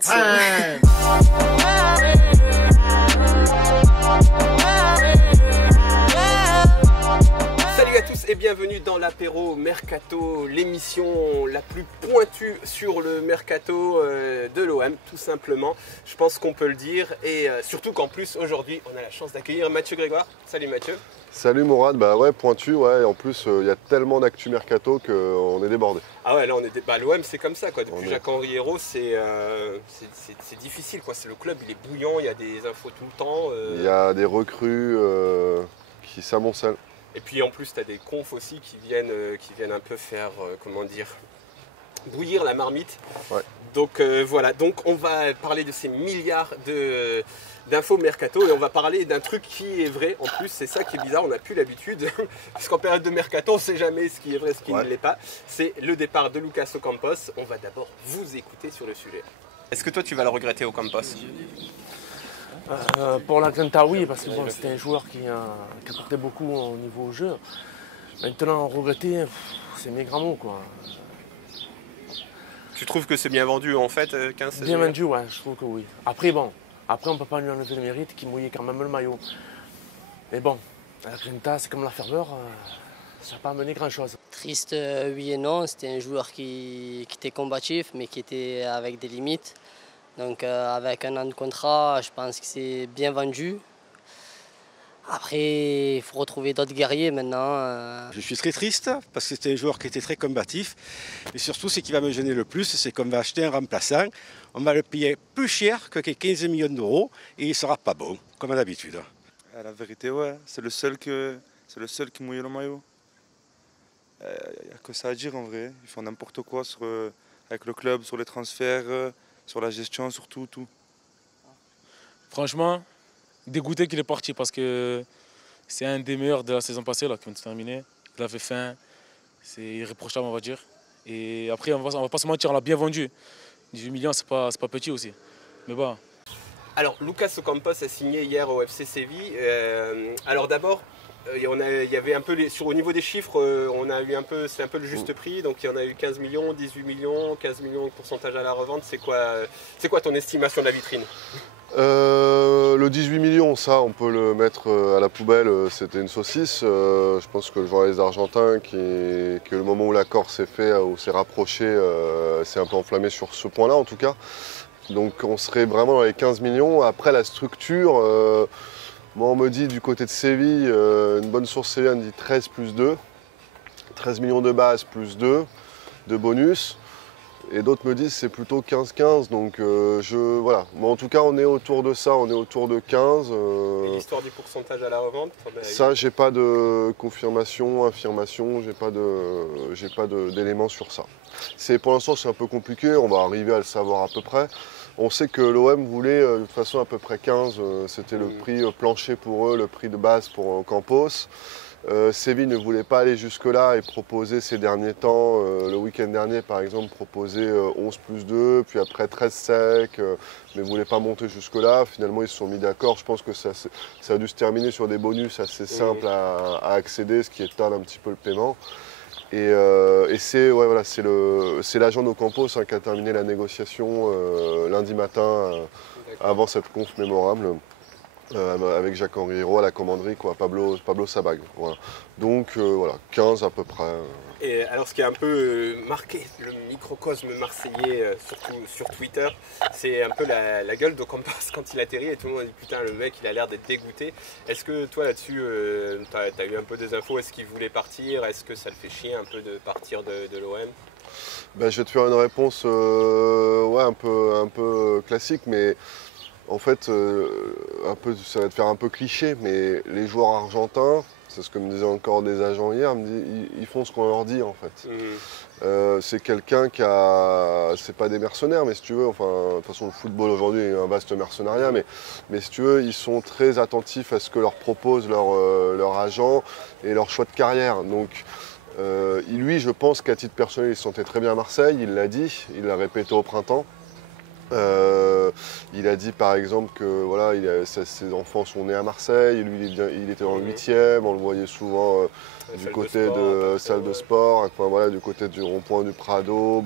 time. Salut à tous et bienvenue dans l'apéro Mercato, l'émission la plus pointue sur le Mercato de l'OM, tout simplement. Je pense qu'on peut le dire et surtout qu'en plus aujourd'hui on a la chance d'accueillir Mathieu Grégoire. Salut Mathieu. Salut Mourad, bah ouais, pointu, ouais, et en plus il y a tellement d'actu Mercato qu'on est débordé. Ah ouais, là on est l'OM c'est comme ça quoi, depuis Jacques-Henri Hérault c'est difficile quoi, c'est le club, il est bouillant, il y a des infos tout le temps. Il y a des recrues qui s'amoncellent. Et puis en plus tu as des confs aussi qui viennent un peu faire, comment dire, bouillir la marmite. Ouais. Donc voilà, donc on va parler de ces milliards d'infos mercato et on va parler d'un truc qui est vrai en plus, c'est ça qui est bizarre, on n'a plus l'habitude, parce qu'en période de mercato on ne sait jamais ce qui est vrai, ce qui ne l'est pas. C'est le départ de Lucas Ocampos, on va d'abord vous écouter sur le sujet. Est-ce que toi tu vas le regretter Ocampos ? Pour la Grinta, oui, parce que bon, c'était un joueur qui apportait beaucoup au niveau jeu. Maintenant, regretter, c'est mes grands mots, quoi. Tu trouves que c'est bien vendu en fait, 15 Bien vendu, ouais, je trouve que oui. Après, on ne peut pas lui enlever le mérite qu'il mouillait quand même le maillot. Mais bon, la Grinta, c'est comme la ferveur, ça n'a pas amené grand-chose. Triste, oui et non. C'était un joueur qui était combatif, mais qui était avec des limites. Donc avec un an de contrat, je pense que c'est bien vendu. Après, il faut retrouver d'autres guerriers maintenant. Je suis très triste parce que c'était un joueur qui était très combatif. Et surtout, ce qui va me gêner le plus, c'est qu'on va acheter un remplaçant. On va le payer plus cher que 15 millions d'euros et il ne sera pas bon, comme d'habitude. La vérité, ouais, c'est le seul qui mouille le maillot. Il n'y a que ça à dire en vrai. Ils font n'importe quoi avec le club, sur les transferts, sur la gestion, sur tout. Franchement, dégoûté qu'il est parti parce que c'est un des meilleurs de la saison passée là, qui vient de se terminer. Il avait faim, c'est irréprochable on va dire. Et après on va pas se mentir, on l'a bien vendu. 18 millions c'est pas petit aussi. Mais bon. Alors Lucas Ocampos a signé hier au FC Séville. Alors d'abord, il y avait un peu au niveau des chiffres, c'est un peu le juste prix. Donc il y en a eu 15 millions, 18 millions, 15 millions de pourcentage à la revente. C'est quoi ton estimation de la vitrine ? Le 18 millions, ça, on peut le mettre à la poubelle, c'était une saucisse. Je pense que le journaliste argentin, que le moment où l'accord s'est fait, ou s'est rapproché, s'est un peu enflammé sur ce point-là en tout cas. Donc on serait vraiment dans les 15 millions. Après la structure, moi on me dit du côté de Séville, une bonne source sévillaine dit 13 plus 2. 13 millions de base plus 2 de bonus. Et d'autres me disent c'est plutôt 15-15, donc voilà. Mais en tout cas, on est autour de ça, on est autour de 15. Et l'histoire du pourcentage à la revente ? Ça, j'ai pas de confirmation, affirmation, j'ai pas d'éléments sur ça. Pour l'instant, c'est un peu compliqué, on va arriver à le savoir à peu près. On sait que l'OM voulait de toute façon à peu près 15, c'était le prix plancher pour eux, le prix de base pour Campos. Séville ne voulait pas aller jusque-là et proposer ces derniers temps, le week-end dernier par exemple, proposer 11 plus 2, puis après 13 sec, mais ne voulait pas monter jusque-là. Finalement ils se sont mis d'accord, je pense que ça a dû se terminer sur des bonus assez simples à accéder, ce qui étale un petit peu le paiement. Et c'est l'agent d'Ocampos qui a terminé la négociation lundi matin avant cette conf mémorable. Avec Jacques-Henri Hérault à la commanderie, quoi, Pablo Sabag. Voilà. Donc voilà, 15 à peu près. Et alors ce qui a un peu marqué le microcosme marseillais, surtout sur Twitter, c'est un peu la gueule d'Ocampos quand il atterrit et tout le monde dit putain le mec il a l'air d'être dégoûté. Est-ce que toi là-dessus t'as eu un peu des infos, est-ce qu'il voulait partir, est-ce que ça le fait chier un peu de partir de l'OM ? Ben, je vais te faire une réponse un peu classique, mais en fait, ça va te faire un peu cliché, mais les joueurs argentins, c'est ce que me disaient encore des agents hier, ils font ce qu'on leur dit en fait. C'est quelqu'un c'est pas des mercenaires, mais si tu veux, enfin, de toute façon le football aujourd'hui est un vaste mercenariat, mais si tu veux, ils sont très attentifs à ce que leur propose leur agent et leur choix de carrière. Donc, lui, je pense qu'à titre personnel, il se sentait très bien à Marseille, il l'a dit, il l'a répété au printemps. Il a dit par exemple que voilà, ses enfants sont nés à Marseille, lui il était dans le 8e, on le voyait souvent du côté de salle de sport, enfin, voilà, du côté du rond-point du Prado,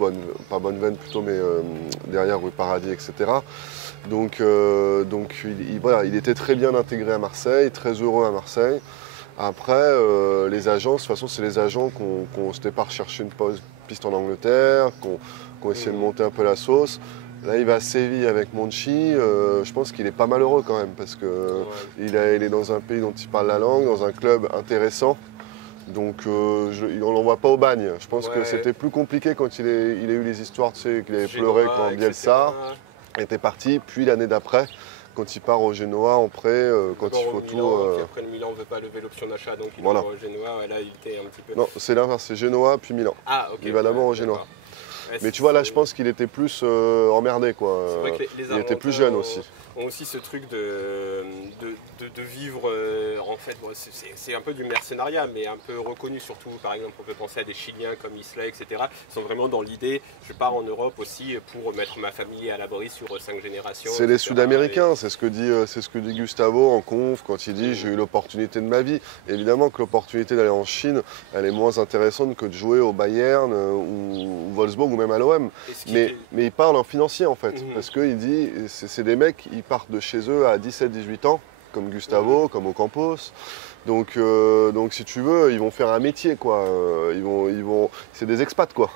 pas Bonneveine plutôt, mais derrière rue Paradis, etc. Donc voilà, il était très bien intégré à Marseille, très heureux à Marseille. Après, les agences, de toute façon, c'est les agents qui ont au départ cherché une piste en Angleterre, qui ont essayé de monter un peu la sauce. Là, il va à Séville avec Monchi. Je pense qu'il est pas malheureux quand même parce qu'il est dans un pays dont il parle la langue, dans un club intéressant. Donc, on ne l'envoie pas au bagne. Je pense que c'était plus compliqué quand il a eu les histoires, tu sais, qu'il avait pleuré quand Bielsa était parti. Puis l'année d'après, quand il part au Genoa en prêt, quand il faut tout. Puis après, le Milan ne veut pas lever l'option d'achat, donc il va au Genoa. Là, il était un petit peu. Non, c'est l'inverse, c'est Genoa puis Milan. Ah, ok. Il va d'abord au Genoa. Mais tu vois, là, je pense qu'il était plus emmerdé, quoi. C'est vrai que il était plus jeune aussi. Ont aussi ce truc de vivre, en fait, bon, c'est un peu du mercenariat, mais un peu reconnu surtout. Par exemple, on peut penser à des Chiliens comme Isla, etc. Ils sont vraiment dans l'idée, je pars en Europe aussi pour mettre ma famille à l'abri sur 5 générations. C'est les Sud-Américains, c'est ce que dit Gustavo en conf quand il dit j'ai eu l'opportunité de ma vie. Évidemment que l'opportunité d'aller en Chine, elle est moins intéressante que de jouer au Bayern ou Wolfsburg ou même à l'OM. Mais il parle en financier en fait, parce qu'il dit c'est des mecs, ils partent de chez eux à 17-18 ans, comme Gustavo, comme Ocampos. Donc si tu veux, ils vont faire un métier, quoi. C'est des expats, quoi.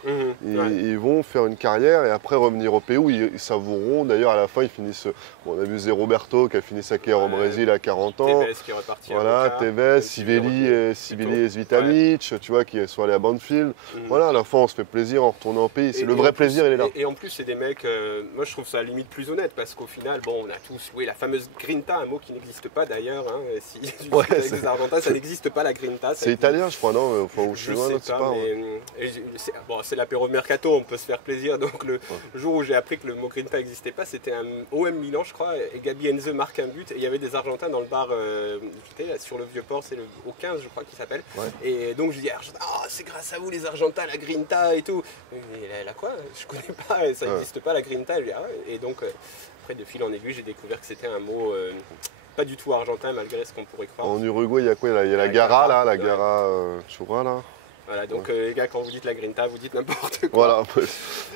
Ils vont faire une carrière et après revenir au pays où ils savoureront. D'ailleurs, à la fin, ils finissent. On a vu Zé Roberto qui a fini sa carrière au Brésil à 40 ans. Tevez qui est reparti. Voilà, Tevez, Sivelli et Svitanic, tu vois, qui sont allés à Banfield. Voilà, à la fin, on se fait plaisir en retournant au pays. Le vrai plaisir, il est là. Et en plus, c'est des mecs. Moi, je trouve ça à la limite plus honnête parce qu'au final, bon, on a tous loué la fameuse grinta, un mot qui n'existe pas d'ailleurs. Ça n'existe pas la grinta. C'est italien, je crois, non? Enfin, ou chinois, je sais pas. Bon, c'est l'apéro mercato, on peut se faire plaisir. Donc le jour où j'ai appris que le mot grinta n'existait pas, c'était un OM Milan, je crois. Et Gabi Heinze marque un but et il y avait des Argentins dans le bar sur le Vieux-Port, c'est au 15, je crois qu'il s'appelle. Ouais. Et donc je dis c'est grâce à vous les Argentins, la grinta et tout. Et là quoi? Je connais pas, ça n'existe pas la grinta. Et donc après de fil en aiguille, j'ai découvert que c'était un mot. Pas du tout argentin malgré ce qu'on pourrait croire. En Uruguay, il y a quoi? Il y a la Gara, là, la Gara Chura, là. Voilà, donc les gars, quand vous dites la grinta, vous dites n'importe quoi. Voilà,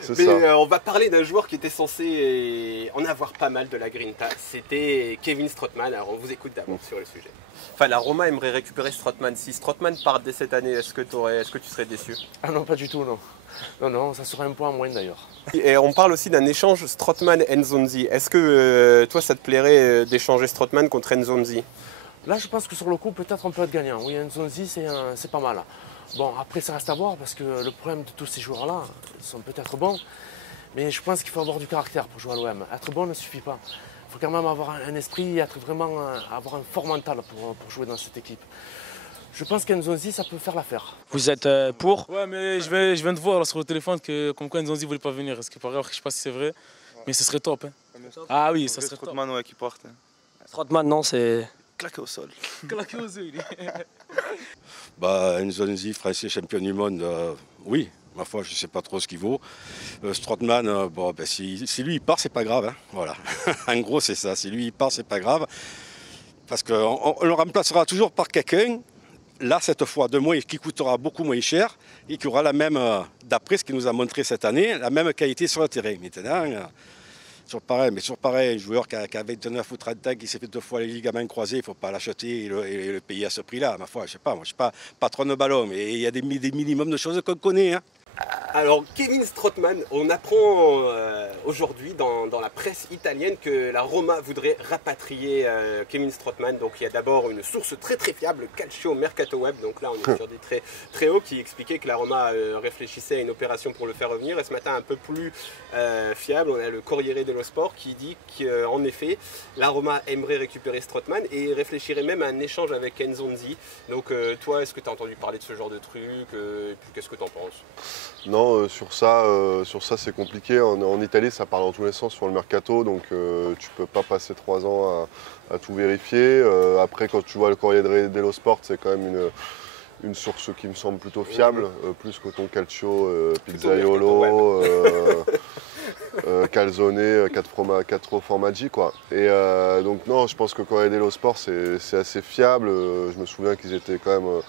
c'est ça. Mais on va parler d'un joueur qui était censé en avoir pas mal de la grinta. C'était Kevin Strootman. Alors on vous écoute d'abord sur le sujet. Enfin, la Roma aimerait récupérer Strootman. Si Strootman part dès cette année, est-ce que tu serais déçu? Ah non, pas du tout, non. Non, ça serait un point en moins d'ailleurs. Et on parle aussi d'un échange Strootman-Nzonzi. Est-ce que toi, ça te plairait d'échanger Strootman contre Nzonzi? Là, je pense que sur le coup, peut-être on peut être gagnant. Oui, Nzonzi, c'est pas mal. Bon, après, ça reste à voir parce que le problème de tous ces joueurs-là, ils sont peut-être bons, mais je pense qu'il faut avoir du caractère pour jouer à l'OM. Être bon ne suffit pas. Il faut quand même avoir un esprit, avoir un fort mental pour jouer dans cette équipe. Je pense qu'Nzonzi, ça peut faire l'affaire. Vous êtes pour? Ouais, mais je viens de voir là, sur le téléphone que comme quoi Nzonzi ne voulait pas venir. Est-ce que par exemple, je ne sais pas si c'est vrai, mais ce serait top. Hein. Ah oui, ça serait top. Strootman, ouais, qui porte. Strootman, non, c'est... Claqué au sol. Claqué au sol, Nzonzi, français champion du monde, oui. Ma foi, je ne sais pas trop ce qu'il vaut. Strootman, si lui il part, c'est pas grave. Hein. Voilà. En gros, c'est ça. Si lui il part, c'est pas grave. Parce qu'on le remplacera toujours par quelqu'un. Là, cette fois, qui coûtera beaucoup moins cher et qui aura la même, d'après ce qu'il nous a montré cette année, la même qualité sur le terrain. Maintenant, toujours pareil, un joueur qui a 29 ou 30 ans, qui s'est fait 2 fois les ligaments croisés, il ne faut pas l'acheter et le payer à ce prix-là. Ma foi, je ne sais pas, moi je ne suis pas patron de ballon, mais il y a des minimums de choses qu'on connaît. Hein. Alors, Kevin Strootman, on apprend aujourd'hui dans la presse italienne que la Roma voudrait rapatrier Kevin Strootman. Donc, il y a d'abord une source très très fiable, Calcio Mercato Web. Donc là, on est sur des très très hauts qui expliquait que la Roma réfléchissait à une opération pour le faire revenir. Et ce matin, un peu plus fiable, on a le Corriere dello Sport qui dit qu'en effet, la Roma aimerait récupérer Strootman et réfléchirait même à un échange avec Nzonzi. Donc, toi, est-ce que tu as entendu parler de ce genre de truc et puis qu'est-ce que tu en penses? Non, sur ça c'est compliqué. En Italie, ça parle dans tous les sens sur le mercato, donc tu peux pas passer 3 ans à tout vérifier. Après, quand tu vois le Corriere dello Sport, c'est quand même une source qui me semble plutôt fiable, plus que ton Calcio, Pizzaiolo, calzoné, 4 formaggi quoi. Et donc non, je pense que Corriere dello Sport c'est assez fiable. Je me souviens qu'ils étaient quand même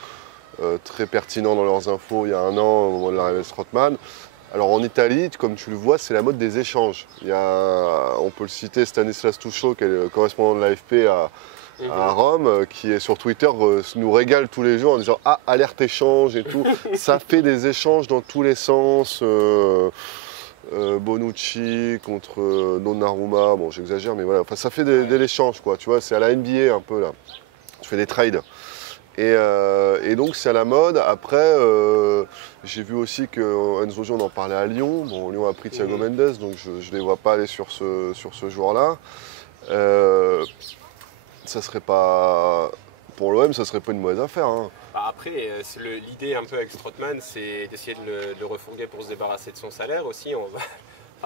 très pertinents dans leurs infos il y a un an au moment de l'arrivée de Strootman. Alors en Italie, comme tu le vois, c'est la mode des échanges. On peut le citer, Stanislas Tuchel, qui est le correspondant de l'AFP à Rome, qui est sur Twitter, nous régale tous les jours en disant « Ah, alerte échange et tout ». Ça fait des échanges dans tous les sens. Bonucci contre Donnarumma, bon j'exagère, mais voilà, enfin, ça fait de l'échange, quoi. Tu vois, c'est à la NBA un peu là. Tu fais des trades. Et donc c'est à la mode. Après, j'ai vu aussi que Enzo Gio, on en parlait à Lyon. Bon, Lyon a pris Thiago Mendes, donc je ne les vois pas aller sur ce joueur-là. Ça serait pas, pour l'OM, ça serait pas une mauvaise affaire. Hein. Bah après, l'idée un peu avec Strootman, c'est d'essayer de le refourguer pour se débarrasser de son salaire aussi. On va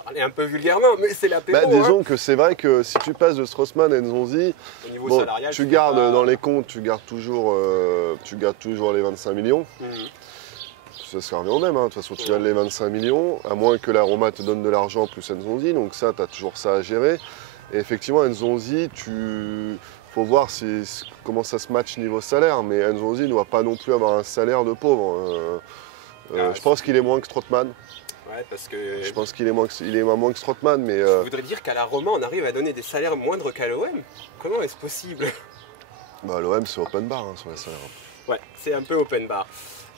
parler un peu vulgairement, mais c'est l'apéro. Bah, disons que c'est vrai que si tu passes de Strootman à Nzonzi, bon, salarial, tu gardes dans les comptes, tu gardes toujours les 25 millions. Ça revient au même, hein. De toute façon tu gagnes les 25 millions, à moins que la Roma te donne de l'argent plus Nzonzi, donc ça tu as toujours ça à gérer. Et effectivement Nzonzi, faut voir comment ça se match niveau salaire, mais Nzonzi ne doit pas non plus avoir un salaire de pauvre. Je pense qu'il est moins que Strootman. Ouais, parce que... Je pense qu'il est moins que Strootman, mais... Je voudrais dire qu'à la Roma, on arrive à donner des salaires moindres qu'à l'OM. Comment est-ce possible? Bah, l'OM, c'est open bar hein, sur les salaires. Ouais, c'est un peu open bar.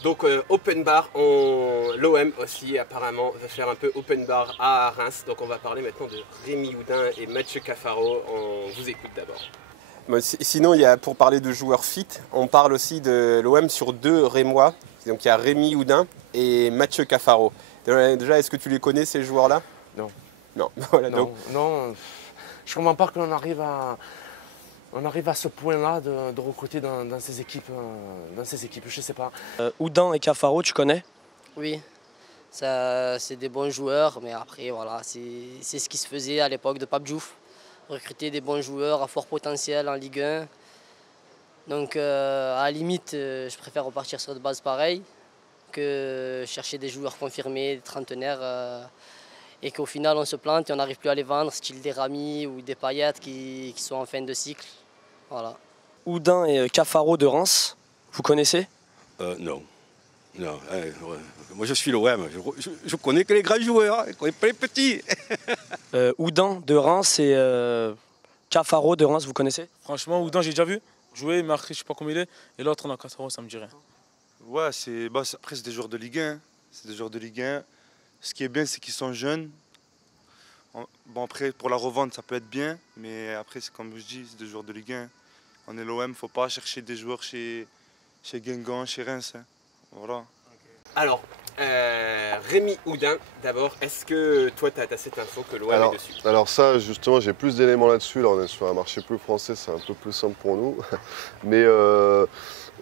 Donc, open bar, l'OM aussi, apparemment, va faire un peu open bar à Reims. Donc, on va parler maintenant de Rémi Houdin et Mathieu Cafaro. On vous écoute d'abord. Bon, sinon, pour parler de joueurs fit, on parle aussi de l'OM sur 2 Rémois. Donc, il y a Rémi Houdin et Mathieu Cafaro. Déjà, est-ce que tu les connais, ces joueurs-là? Non. Non, voilà, non, non, je ne comprends pas qu'on arrive à ce point-là de recruter dans ces équipes, je ne sais pas. Houdin et Cafaro, tu connais? Oui, c'est des bons joueurs, mais après, voilà, c'est ce qui se faisait à l'époque de Pape Diouf. Recruter des bons joueurs à fort potentiel en Ligue 1. Donc, à la limite, je préfère repartir sur de bases pareilles que chercher des joueurs confirmés, des trentenaires, et qu'au final on se plante et on n'arrive plus à les vendre, style des Rami ou des Payet qui sont en fin de cycle. Voilà. Houdin et Cafaro de Reims, vous connaissez? Non. Non. Moi je suis l'OM, je connais que les grands joueurs, je ne connais pas les petits. Houdin de Reims et Cafaro de Reims, vous connaissez? Franchement, Houdin, j'ai déjà vu jouer, mais après, je ne sais pas comment il est. Et l'autre, on a Cafaro, ça me dirait. Ouais, après c'est des joueurs de Ligue 1. C'est des joueurs de Ligue 1. Ce qui est bien, c'est qu'ils sont jeunes. Bon, après, pour la revente, ça peut être bien. Mais après, c'est comme je dis, c'est des joueurs de Ligue 1. On est l'OM, il ne faut pas chercher des joueurs chez Guingamp, chez Reims. Hein. Voilà. Alors, Rémi Houdin, d'abord, est-ce que toi, tu as cette info que l'OM est dessus? Alors ça, justement, j'ai plus d'éléments là-dessus. Là, on est sur un marché plus français, c'est un peu plus simple pour nous. Mais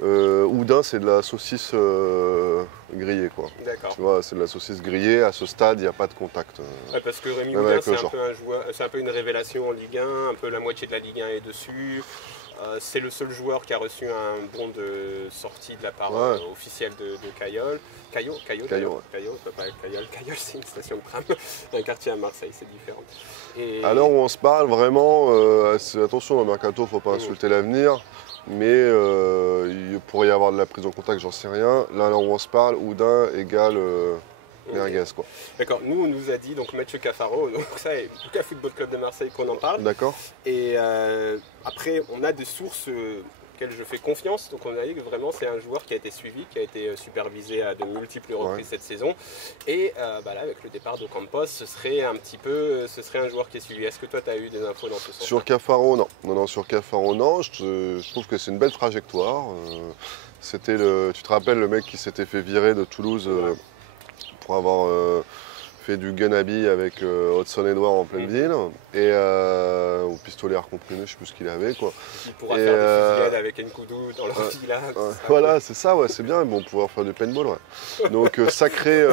Houdin, c'est de la saucisse grillée, quoi. D'accord. Tu vois, c'est de la saucisse grillée. À ce stade, il n'y a pas de contact. Ouais, parce que Rémi Houdin, c'est un peu une révélation en Ligue 1. Un peu la moitié de la Ligue 1 est dessus. C'est le seul joueur qui a reçu un bon de sortie de la part officielle de Caillol. Caillol, c'est une station de tram, un quartier à Marseille, c'est différent. Et... À l'heure où on se parle, vraiment, attention, dans le mercato, il ne faut pas insulter l'avenir, mais il pourrait y avoir de la prise en contact, j'en sais rien. Là, à l'heure où on se parle, Houdin égale merguez, quoi. D'accord, nous, on nous a dit, donc Mathieu Cafaro, donc ça, c'est le Football Club de Marseille qu'on en parle. D'accord. Et après, on a des sources auxquelles je fais confiance, donc on a dit que vraiment c'est un joueur qui a été suivi, qui a été supervisé à de multiples reprises cette saison. Et là, avec le départ de Campos, ce serait un joueur qui est suivi. Est-ce que toi, tu as eu des infos dans ce sens? Sur Cafaro, non. Non, sur Cafaro, non. Je trouve que c'est une belle trajectoire. Tu te rappelles le mec qui s'était fait virer de Toulouse pour avoir fait du gun-habit avec Hudson Edouard en pleine ville, et au pistolet à air comprimé, je ne sais plus ce qu'il avait. Quoi. Il pourra faire des fusillades avec Nkoudou dans leur village. Voilà, c'est ça, ouais, c'est bien, ils vont pouvoir faire du paintball. Ouais. Donc sacré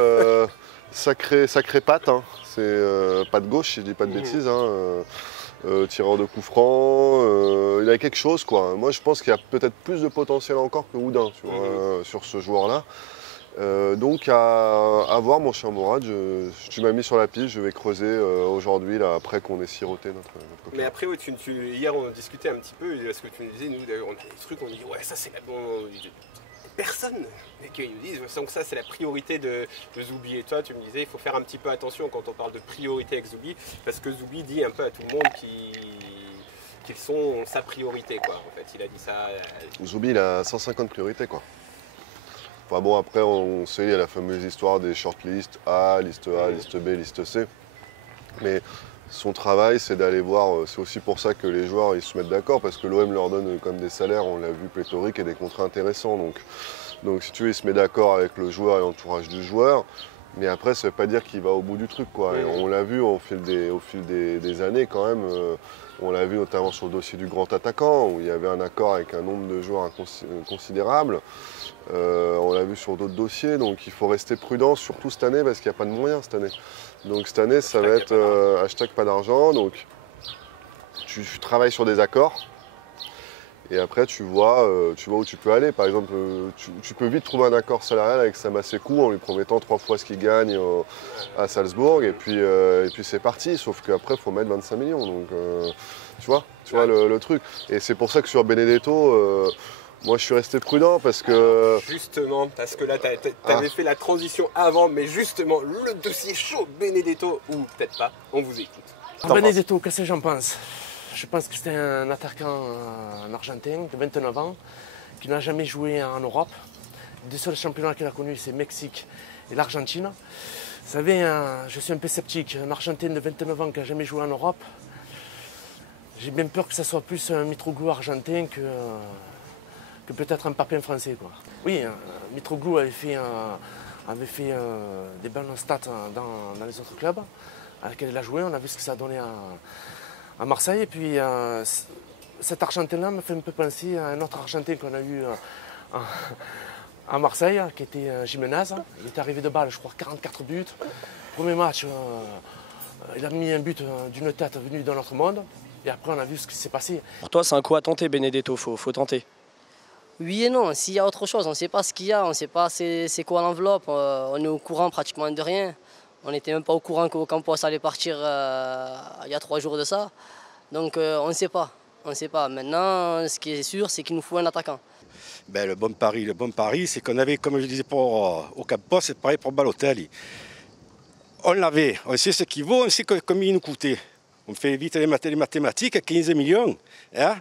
patte, hein. C'est patte gauche, si je dis pas de bêtises. Hein. Tireur de coups francs, il a quelque chose, quoi. Moi je pense qu'il y a peut-être plus de potentiel encore que Houdin, tu vois, sur ce joueur-là. Donc à voir mon cher Mourad, tu m'as mis sur la piste, je vais creuser aujourd'hui là, après qu'on ait siroté notre coca. Mais après, ouais, hier on discutait un petit peu, parce que tu nous disais, nous d'ailleurs, on a des trucs, on dit ouais ça c'est la bonne... Personne qui nous disent, je sens que ça c'est la priorité de Zoubi. Et toi tu me disais, il faut faire un petit peu attention quand on parle de priorité avec Zoubi, parce que Zoubi dit un peu à tout le monde qu'ils sont sa priorité, quoi. En fait, il a dit ça. Zoubi, il a 150 priorités, quoi. Enfin bon, après, on sait, il y a la fameuse histoire des shortlists A, liste B, liste C. Mais son travail, c'est d'aller voir, c'est aussi pour ça que les joueurs ils se mettent d'accord, parce que l'OM leur donne quand même des salaires, on l'a vu, pléthoriques et des contrats intéressants. Donc si tu veux, il se met d'accord avec le joueur et l'entourage du joueur. Mais après, ça ne veut pas dire qu'il va au bout du truc, quoi. Et on l'a vu au fil des années quand même. On l'a vu notamment sur le dossier du grand attaquant, où il y avait un accord avec un nombre de joueurs considérable. On l'a vu sur d'autres dossiers, donc il faut rester prudent, surtout cette année, parce qu'il n'y a pas de moyens cette année. Donc cette année, ça va être hashtag pas d'argent. Donc tu travailles sur des accords. Et après, tu vois où tu peux aller. Par exemple, tu peux vite trouver un accord salarial avec Sama Sekou en lui promettant 3 fois ce qu'il gagne à Salzbourg. Et puis c'est parti. Sauf qu'après, il faut mettre 25 millions. Donc, tu vois le truc. Et c'est pour ça que sur Benedetto, moi, je suis resté prudent parce que... Justement, parce que là, tu avais fait la transition avant. Mais justement, le dossier chaud, Benedetto, ou peut-être pas, on vous écoute. Benedetto, qu'est-ce que j'en pense? Je pense que c'était un attaquant en argentin de 29 ans qui n'a jamais joué en Europe. Les deux seuls championnats qu'il a connus, c'est le Mexique et l'Argentine. Vous savez, je suis un peu sceptique. Un Argentin de 29 ans qui n'a jamais joué en Europe, j'ai bien peur que ça soit plus un Mitroglou argentin que peut-être un Papin français, quoi. Oui, Mitroglou avait fait des bonnes stats dans les autres clubs à lesquels il a joué. On a vu ce que ça a donné à Marseille. Et puis cet Argentin-là me fait un peu penser à un autre Argentin qu'on a eu à Marseille, qui était Jiménez. Il est arrivé de balle, je crois, 44 buts. Premier match, il a mis un but d'une tête venue dans notre monde. Et après, on a vu ce qui s'est passé. Pour toi, c'est un coup à tenter, Benedetto, faut tenter. Oui et non, s'il y a autre chose, on ne sait pas ce qu'il y a, on ne sait pas c'est quoi l'enveloppe, on est au courant pratiquement de rien. On n'était même pas au courant qu'Ocampos allait partir il y a 3 jours de ça. Donc on ne sait pas. Maintenant, ce qui est sûr, c'est qu'il nous faut un attaquant. Ben, le bon pari, c'est qu'on avait, comme je disais pour Ocampos, c'est pareil pour Balotelli. On l'avait, on sait ce qu'il vaut, on sait combien il nous coûtait. On fait vite les mathématiques, 15 millions. Hein?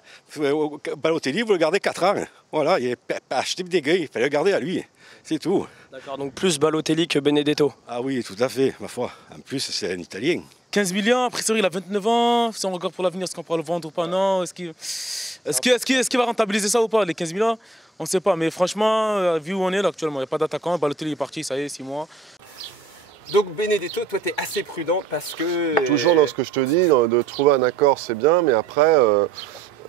Balotelli, vous le gardez 4 ans. Voilà, il est acheté des gars, il fallait le garder à lui. C'est tout. D'accord, donc plus Balotelli que Benedetto. Ah oui, tout à fait, ma foi. En plus, c'est un Italien. 15 millions, après c'est vrai, il a 29 ans. Si on regarde pour l'avenir, est-ce qu'on pourra le vendre ou pas? Non. Est-ce qu'il va rentabiliser ça ou pas, les 15 millions? On ne sait pas. Mais franchement, vu où on est là actuellement, il n'y a pas d'attaquant. Balotelli est parti, ça y est, 6 mois. Donc Benedetto, toi tu es assez prudent parce que... Toujours dans ce que je te dis, de trouver un accord c'est bien, mais après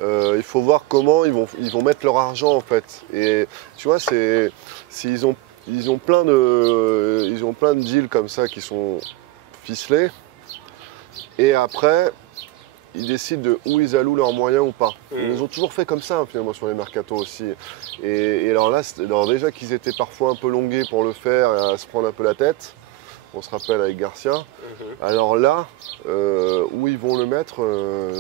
il faut voir comment ils vont mettre leur argent en fait. Et tu vois, ils ont plein de deals comme ça qui sont ficelés. Et après, ils décident de où ils allouent leurs moyens ou pas. Ils nous ont toujours fait comme ça hein, finalement sur les mercatos aussi. Et alors là, déjà qu'ils étaient parfois un peu longués pour le faire, à se prendre un peu la tête. On se rappelle avec Garcia. Alors là, où ils vont le mettre,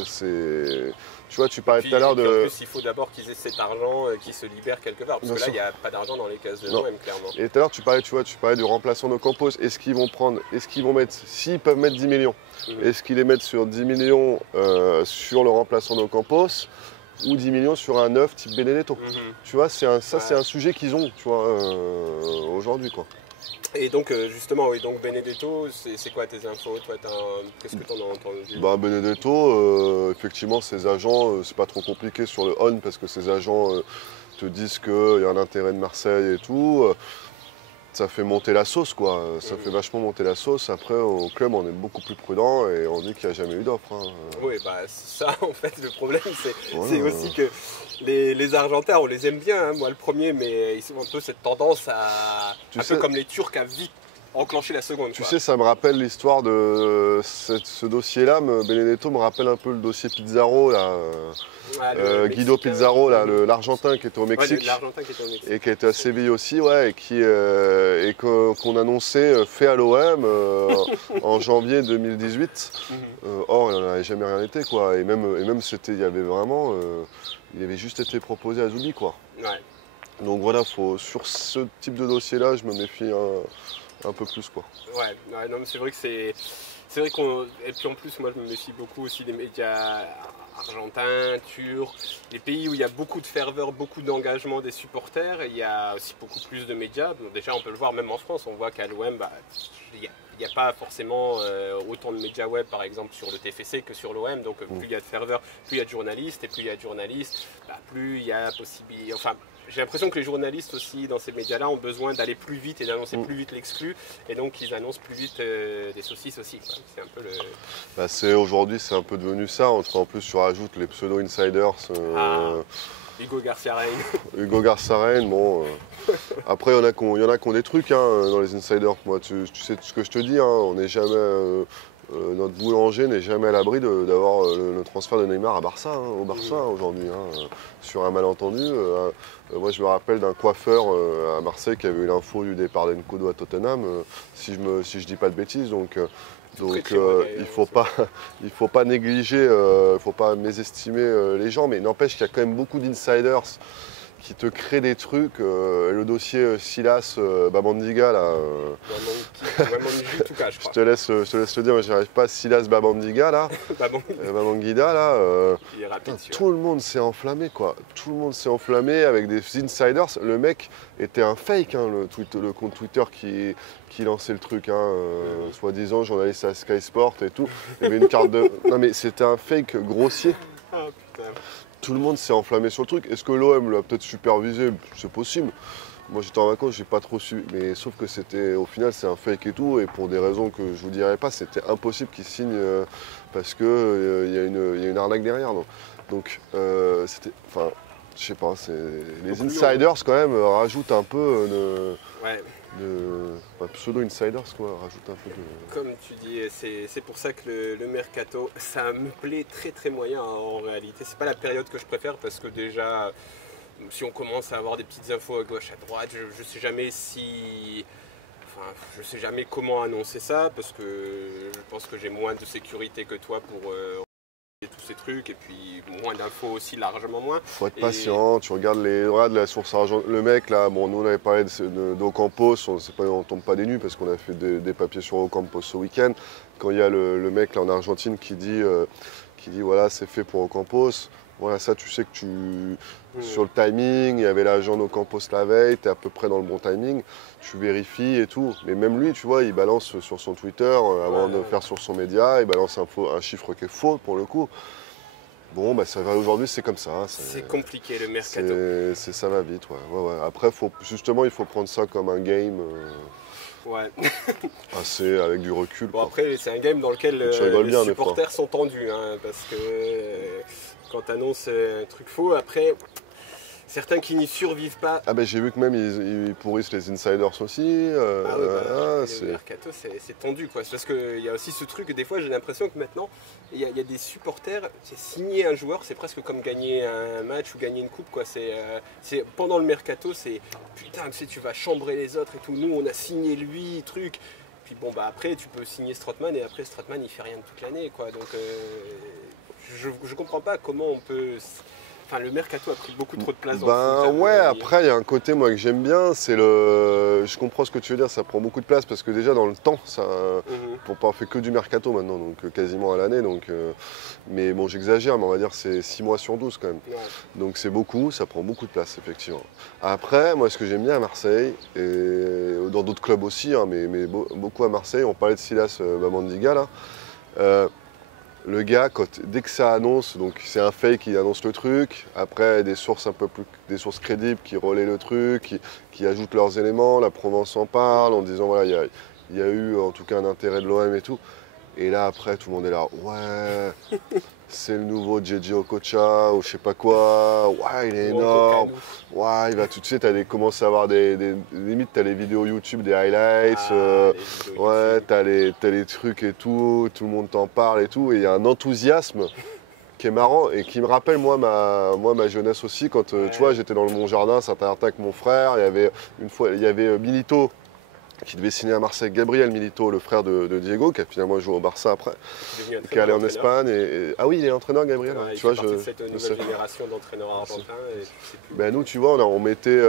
c'est... Tu vois, tu parlais tout à l'heure de... En plus, il faut d'abord qu'ils aient cet argent qui se libère quelque part. Parce que là, il n'y a pas d'argent dans les cases de l'OM, clairement. Et tout à l'heure, tu parlais du remplaçant de Campos. Est-ce qu'ils vont mettre... S'ils peuvent mettre 10 millions, est-ce qu'ils les mettent sur 10 millions sur le remplaçant de Campos ou 10 millions sur un neuf type Benedetto? Tu vois, c'est un sujet qu'ils ont, tu vois, aujourd'hui, quoi. Et donc justement, oui, donc Benedetto, c'est quoi tes infos? Toi, qu'est-ce que tu en as entendu? Benedetto, effectivement, ses agents, c'est pas trop compliqué sur le on parce que ses agents te disent qu'il y a un intérêt de Marseille et tout. Ça fait monter la sauce, quoi. Ça fait vachement monter la sauce. Après, au club, on est beaucoup plus prudent et on dit qu'il n'y a jamais eu d'offre. Hein. Oui, ça, en fait, le problème, c'est aussi que les Argentins, on les aime bien, hein, moi le premier, mais ils ont un peu cette tendance à, peu comme les Turcs, à vite enclencher la seconde. Tu quoi. sais, ça me rappelle l'histoire de ce dossier-là. Benedetto me rappelle un peu le dossier Pizarro, là. Guido Pizarro, là, l'Argentin qui était au Mexique. L'Argentin qui était au Mexique. Et qui était à Séville aussi, ouais, et qu'on annonçait fait à l'OM en janvier 2018. Or, il n'en avait jamais rien été, quoi. Et même il y avait vraiment, il avait juste été proposé à Zoubi, quoi. Ouais. Donc voilà, sur ce type de dossier-là, je me méfie un peu plus, quoi. Ouais, non, mais c'est vrai que c'est vrai qu'on. Et puis en plus, moi, je me méfie beaucoup aussi des médias argentins, turcs, les pays où il y a beaucoup de ferveur, beaucoup d'engagement des supporters. Il y a aussi beaucoup plus de médias. Donc déjà, on peut le voir même en France. On voit qu'à l'OM, il n'y a pas forcément autant de médias web, par exemple, sur le TFC que sur l'OM. Donc plus il y a de ferveur, plus il y a de journalistes. Et plus il y a de journalistes, plus il y a possibilité. Enfin, j'ai l'impression que les journalistes aussi dans ces médias-là ont besoin d'aller plus vite et d'annoncer plus vite l'exclu, et donc ils annoncent plus vite des saucisses aussi. C'est un peu le. Aujourd'hui, c'est un peu devenu ça. En plus, tu rajoutes les pseudo-insiders. Hugo Garcia-Rein. Hugo Garcia-Rein, bon. Après, il y en a qui ont des trucs dans les insiders. Moi, tu sais ce que je te dis, on n'est jamais. Notre boulanger n'est jamais à l'abri d'avoir le transfert de Neymar à Barça, au Barça aujourd'hui, sur un malentendu. Moi, je me rappelle d'un coiffeur à Marseille qui avait eu l'info du départ d'Nkoudou à Tottenham, si je dis pas de bêtises. Donc il faut pas négliger, il faut pas mésestimer les gens, mais n'empêche qu'il y a quand même beaucoup d'insiders qui te créent des trucs. Le dossier Silas Babandiga, là. Je te laisse te dire, mais j'y arrive pas. Silas Babandiga, là. Babangida, là. Il est rapide, tout le monde s'est enflammé, quoi. Tout le monde s'est enflammé avec des insiders. Le mec était un fake, le compte Twitter qui lançait le truc, soi-disant journaliste à Sky Sport et tout. Il y avait une carte de. Non, mais c'était un fake grossier. Ah, putain. Tout le monde s'est enflammé sur le truc. Est-ce que l'OM l'a peut-être supervisé? C'est possible. Moi j'étais en vacances, j'ai pas trop su. Mais sauf que au final c'est un fake et tout. Et pour des raisons que je vous dirai pas, c'était impossible qu'il signe parce qu'il y a une arnaque derrière. Donc c'était. Enfin, je sais pas. Les insiders quand même rajoutent un peu pseudo-insiders, quoi, rajoute un peu de. Comme tu dis, c'est pour ça que le mercato, ça me plaît très très moyen en réalité. C'est pas la période que je préfère parce que déjà, si on commence à avoir des petites infos à gauche, à droite, je sais jamais si. Enfin, je sais jamais comment annoncer ça parce que je pense que j'ai moins de sécurité que toi pour. Tous ces trucs et puis moins d'infos aussi, largement moins. Faut être patient, tu regardes de la source argent. Le mec là, bon nous on avait parlé d'Ocampos, on tombe pas des nues parce qu'on a fait des papiers sur Ocampos ce week-end. Quand il y a le mec là en Argentine qui dit voilà c'est fait pour Ocampos, voilà ça tu sais que sur le timing, il y avait l'agent d'Ocampos la veille, tu es à peu près dans le bon timing, tu vérifies et tout. Mais même lui, tu vois, il balance sur son Twitter, avant de faire sur son média, il balance un chiffre qui est faux pour le coup. Bon, aujourd'hui c'est comme ça. C'est compliqué le mercato. Ça va vite, ouais. Après, justement, il faut prendre ça comme un game. Ouais. Assez avec du recul. Bon, après, c'est un game dans lequel les supporters sont tendus, parce que quand tu annonces un truc faux, après, certains qui n'y survivent pas. Ah ben j'ai vu que même ils pourrissent les insiders aussi. Le mercato c'est tendu quoi. C'est parce qu'il y a aussi ce truc, des fois j'ai l'impression que maintenant il y a des supporters, signer un joueur c'est presque comme gagner un match ou gagner une coupe quoi. C'est pendant le mercato c'est putain tu vas chambrer les autres et tout. Nous on a signé lui truc. Puis bon après tu peux signer Strootman et après Strootman il fait rien de toute l'année quoi. Donc je comprends pas comment on peut. Enfin, le mercato a pris beaucoup trop de place dans le foot. Après il y a un côté moi que j'aime bien, je comprends ce que tu veux dire, ça prend beaucoup de place parce que déjà dans le temps, on fait que du mercato maintenant, donc quasiment à l'année. Mais bon j'exagère, mais on va dire c'est 6 mois sur 12 quand même. Ouais. Donc c'est beaucoup, ça prend beaucoup de place effectivement. Après, moi ce que j'aime bien à Marseille, et dans d'autres clubs aussi, mais beaucoup à Marseille, on parlait de Silas Babandiga là. Le gars, dès que ça annonce, donc c'est un fake qui annonce le truc, après des sources des sources crédibles qui relaient le truc, qui ajoutent leurs éléments, la Provence en parle en disant voilà, il y a eu en tout cas un intérêt de l'OM et tout. Et là, après, tout le monde est là. Ouais, c'est le nouveau JJ Okocha ou je sais pas quoi. Ouais, il est énorme. Ouais, il va tout de suite commence à avoir limite, t'as les vidéos YouTube, des highlights. Ouais, t'as les trucs et tout. Tout le monde t'en parle et tout. Et il y a un enthousiasme qui est marrant et qui me rappelle moi ma jeunesse aussi quand tu vois j'étais dans mon jardin Saint-Martin avec mon frère, il y avait Milito qui devait signer à Marseille, Gabriel Milito, le frère de Diego, qui a finalement joué au Barça après, qui est allé en Espagne. Ah oui, il est entraîneur, Gabriel. Ouais, tu vois, de cette nouvelle génération d'entraîneurs argentins. Ben, nous, tu vois, on mettait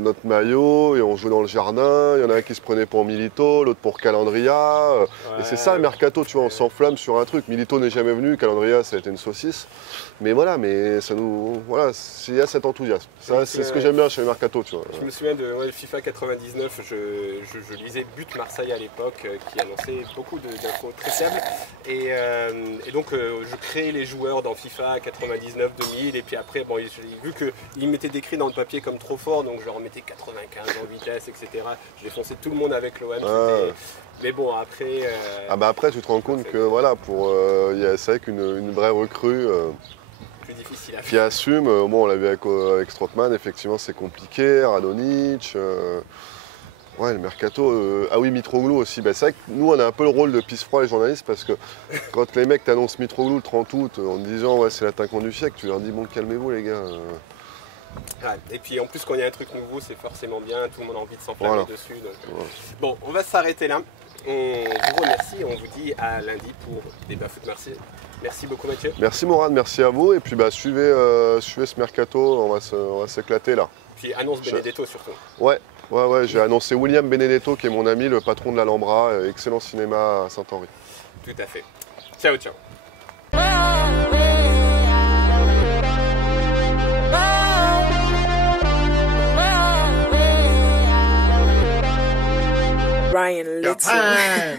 notre maillot et on jouait dans le jardin. Il y en a un qui se prenait pour Milito, l'autre pour Calandria. Et c'est ça le mercato, tu vois, on s'enflamme sur un truc. Milito n'est jamais venu, Calandria, ça a été une saucisse. Mais voilà, ça nous. Voilà, il y a cet enthousiasme. Ça, c'est ce que j'aime bien chez le mercato, tu vois. Je me souviens de FIFA 99, je lisais But Marseille à l'époque, qui annonçait beaucoup d'infos très fiables. Et donc, je créais les joueurs dans FIFA 99, 2000. Et puis après, bon, vu qu'ils m'étaient décrits dans le papier comme trop fort, donc je leur mettais 95 en vitesse, etc. Je défonçais tout le monde avec l'OM. Mais bon, après. Après, tu te rends compte que voilà, c'est vrai qu'une vraie recrue. Plus difficile à faire. Qui assume, bon, on l'a vu avec Strootman, effectivement c'est compliqué, Radonjic, ouais, le mercato, ah oui, Mitroglou aussi, c'est vrai que nous on a un peu le rôle de pisse-froid les journalistes parce que quand les mecs t'annoncent Mitroglou le 30 août en disant ouais c'est l'attaquant du siècle, tu leur dis bon calmez-vous les gars. Et puis en plus quand il y a un truc nouveau c'est forcément bien, tout le monde a envie de s'enflammer dessus. Donc, Bon, on va s'arrêter là. On vous remercie et on vous dit à lundi pour Débat Foot Marseille. Merci beaucoup Mathieu. Merci Morad, merci à vous et puis suivez ce mercato, on va s'éclater là. Puis annonce Benedetto surtout. Ouais, j'ai annoncé William Benedetto qui est mon ami, le patron de l'Alhambra, excellent cinéma à Saint-Henri. Tout à fait. Ciao ciao. Ryan Little.